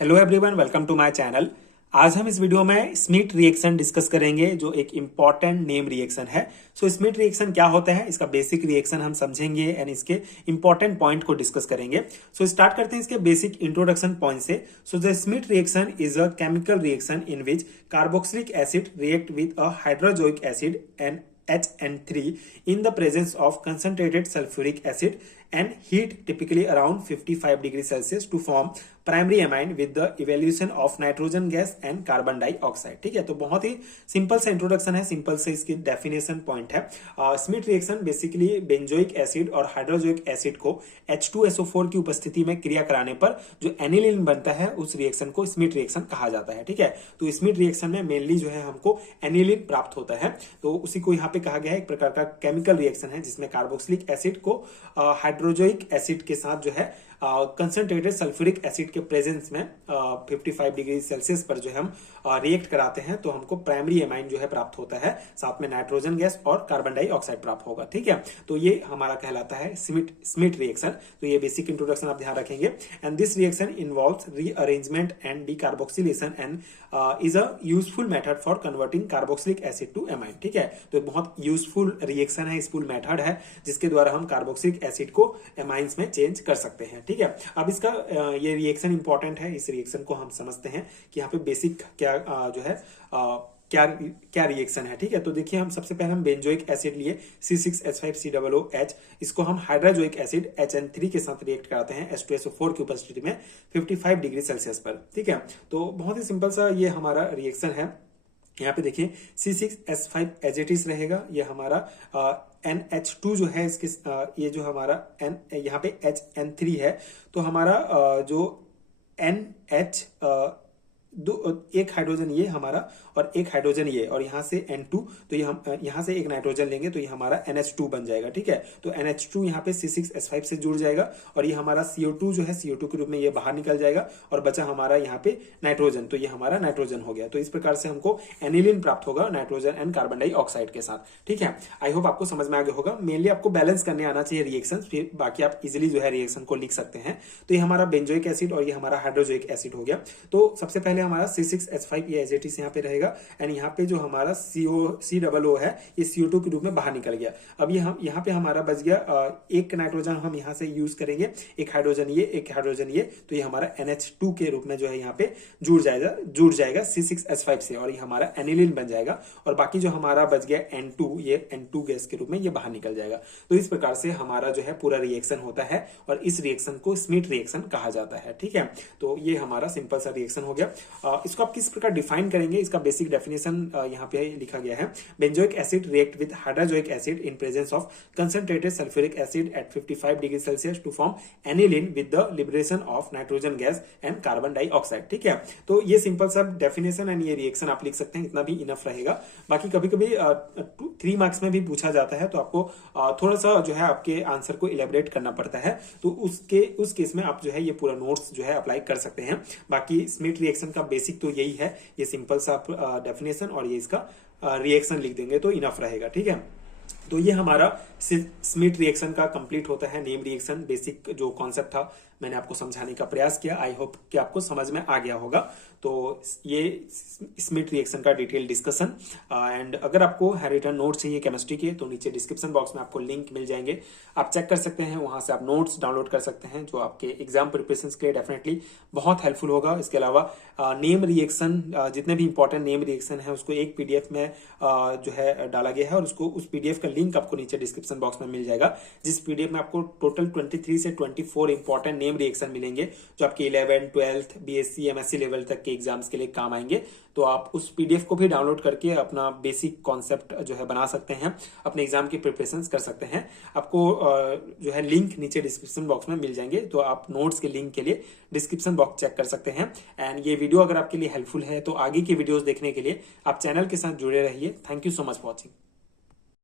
Hello everyone, welcome to my channel. आज हम इस वीडियो में स्मिथ रिएक्शन डिस्कस करेंगे, जो एक इंपॉर्टेंट नेम रिएक्शन है। सो स्मिथ रिएक्शन क्या होता है, इसका बेसिक रिएक्शन हम समझेंगे एंड इसके इंपॉर्टेंट पॉइंट को डिस्कस करेंगे। सो स्टार्ट करते हैं इसके बेसिक इंट्रोडक्शन पॉइंट से। So the Smith reaction is a chemical reaction in which carboxylic acid react with a hydrazoic acid and HN3 in the presence of concentrated sulfuric acid and heat typically around 55 degrees Celsius to form primary amine with the evaluation of nitrogen gas and carbon dioxide. ठीक है, तो बहुत ही simple सा introduction है, simple से इसकी definition point है। Smith reaction basically benzoic acid और हाइड्रोजोइक एसिड को H2SO4 की उपस्थिति में क्रिया कराने पर जो एनिलीन बनता है उस रिएक्शन को स्मिथ रिएक्शन कहा जाता है। ठीक है, तो स्मिथ रिएक्शन में मेनली जो है हमको एनिलीन प्राप्त होता है, तो उसी को यहाँ पे कहा गया है एक प्रकार का केमिकल रिएक्शन है जिसमें कार्बोक्सिलिक एसिड को हाइड्रोजोइक एसिड के साथ जो है कंसंट्रेटेड सल्फ्यूरिक एसिड के प्रेजेंस में 55 डिग्री सेल्सियस पर जो हम रिएक्ट कराते हैं तो हमको प्राइमरी एमाइन जो है प्राप्त होता है, साथ में नाइट्रोजन गैस और कार्बन डाइऑक्साइड प्राप्त होगा। ठीक है, तो ये हमारा कहलाता है स्मिथ रिएक्शन। तो ये बेसिक इंट्रोडक्शन आप ध्यान रखेंगे। And this reaction involves rearrangement and decarboxylation and is a useful method for converting carboxylic acid to amine. ठीक है, तो बहुत यूजफुल रिएक्शन है, यूजफुल मेथड है जिसके द्वारा हम कार्बोक्सिलिक एसिड को एमाइंस में चेंज कर सकते हैं। ठीक है, अब इसका ये रिएक्शन इंपॉर्टेंट है, इस रिएक्शन को हम समझते हैं कि यहाँ पे बेसिक क्या जो है क्या रिएक्शन है। ठीक है, तो देखिए हम सबसे पहले हम बेंजोइक एसिड लिए C6H5COOH, इसको हम हाइड्रोजोइक एसिड HN3 के साथ रिएक्ट कराते हैं H2SO4 की उपस्थिति में 55 डिग्री सेल्सियस पर। ठीक है, तो बहुत ही सिंपल सा ये हमारा रिएक्शन है। यहाँ पे देखिए C6H5 एज इट इज रहेगा, ये हमारा NH2 जो है इसके ये जो हमारा यहाँ पे HN3 है, तो हमारा जो NH एक हाइड्रोजन ये हमारा और एक हाइड्रोजन ये, और यहाँ से N2, तो ये हम यहाँ से एक नाइट्रोजन लेंगे तो ये हमारा NH2 बन जाएगा। ठीक है, तो NH2 यहाँ पे C6H5 से जुड़ जाएगा और ये हमारा CO2 जो है CO2 के रूप में ये बाहर निकल जाएगा और बचा हमारा यहाँ पे नाइट्रोजन, तो ये हमारा नाइट्रोजन हो गया। तो इस प्रकार से हमको एनिलीन प्राप्त होगा नाइट्रोजन एंड कार्बन डाइऑक्साइड के साथ। ठीक है, आई होप आपको समझ में आ गया होगा। मेनली आपको बैलेंस करने आना चाहिए रिएक्शन, फिर बाकी आप इजिली जो है रिएक्शन को लिख सकते हैं। तो ये हमारा बेंजोइक एसिड और ये हमारा हाइड्रोजोइक एसिड हो गया। तो सबसे पहले हमारा C6H5 ये एज इट इज यहाँ पे रहेगा एंड यहाँ पे जो हमारा COO है ये CO2 के रूप में बाहर निकल गया। अब ये हम यहाँ पे हमारा बच गया एक नाइट्रोजन हम यहाँ से यूज करेंगे, एक हाइड्रोजन ये, एक हाइड्रोजन ये, तो ये हमारा NH2 के रूप में जो है यहाँ पे जुड़ जाएगा C6H5 से और ये हमारा एनिलीन बन जाएगा। और बाकी जो हमारा बच गया N2, ये N2 गैस के रूप में ये बाहर निकल जाएगा। तो इस प्रकार से हमारा जो है पूरा रिएक्शन होता है और इस रिएक्शन को स्मिथ रिएक्शन कहा जाता है। ठीक है, तो ये हमारा सिंपल सा रिएक्शन हो गया। इसको आप किस प्रकार डिफाइन करेंगे, इसका बेसिक डेफिनेशन यहाँ पे लिखा गया है। Benzoic acid react with hydrazoic acid in presence of concentrated sulphuric acid at 55 degree Celsius to form aniline with the liberation of nitrogen gas and carbon dioxide. ठीक है, तो ये सिंपल सा डेफिनेशन एंड ये रिएक्शन आप लिख सकते हैं, इतना भी इनफ रहेगा। बाकी कभी कभी 3 मार्क्स में भी पूछा जाता है तो आपको थोड़ा सा जो है आपके आंसर को इलेबोरेट करना पड़ता है, तो उस केस में आप जो है ये पूरा नोट्स जो है अप्लाई कर सकते हैं। बाकी स्मिथ रिएक्शन का बेसिक तो यही है, ये सिंपल सा डेफिनेशन और ये इसका रिएक्शन लिख देंगे तो इनफ रहेगा। ठीक है, तो ये हमारा स्मिथ रिएक्शन का कंप्लीट होता है नेम रिएक्शन। बेसिक जो कॉन्सेप्ट था मैंने आपको समझाने का प्रयास किया, आई होप कि आपको समझ में आ गया होगा। तो ये स्मिथ रिएक्शन का डिटेल डिस्कशन। एंड अगर आपको रिटर्न नोट्स चाहिए केमिस्ट्री के तो नीचे डिस्क्रिप्शन बॉक्स में आपको लिंक मिल जाएंगे, आप चेक कर सकते हैं, वहां से आप नोट्स डाउनलोड कर सकते हैं जो आपके एग्जाम प्रिपरेशन के लिए डेफिनेटली बहुत हेल्पफुल होगा। इसके अलावा नेम रिएक्शन, जितने भी इंपॉर्टेंट नेम रिएक्शन है उसको एक PDF में जो है डाला गया है और उसको उस PDF का लिंक आपको नीचे डिस्क्रिप्शन बॉक्स में मिल जाएगा, जिस PDF में आपको टोटल 23 से 24 इंपॉर्टेंट नेम रिएक्शन मिलेंगे जो आपके 11th, 12th, BSc, MSc level तक के एग्जाम्स के लिए काम आएंगे। तो आप उस PDF को भी डाउनलोड करके अपना बेसिक कॉन्सेप्ट जो है बना सकते हैं, अपने एग्जाम की प्रिपरेशन कर सकते हैं। आपको जो है लिंक नीचे डिस्क्रिप्शन बॉक्स में मिल जाएंगे, तो आप नोट्स के लिंक के लिए डिस्क्रिप्शन बॉक्स चेक कर सकते हैं। एंड ये वीडियो अगर आपके लिए हेल्पफुल है तो आगे की वीडियोस देखने के लिए आप चैनल के साथ जुड़े रहिए। Thank you so much for watching.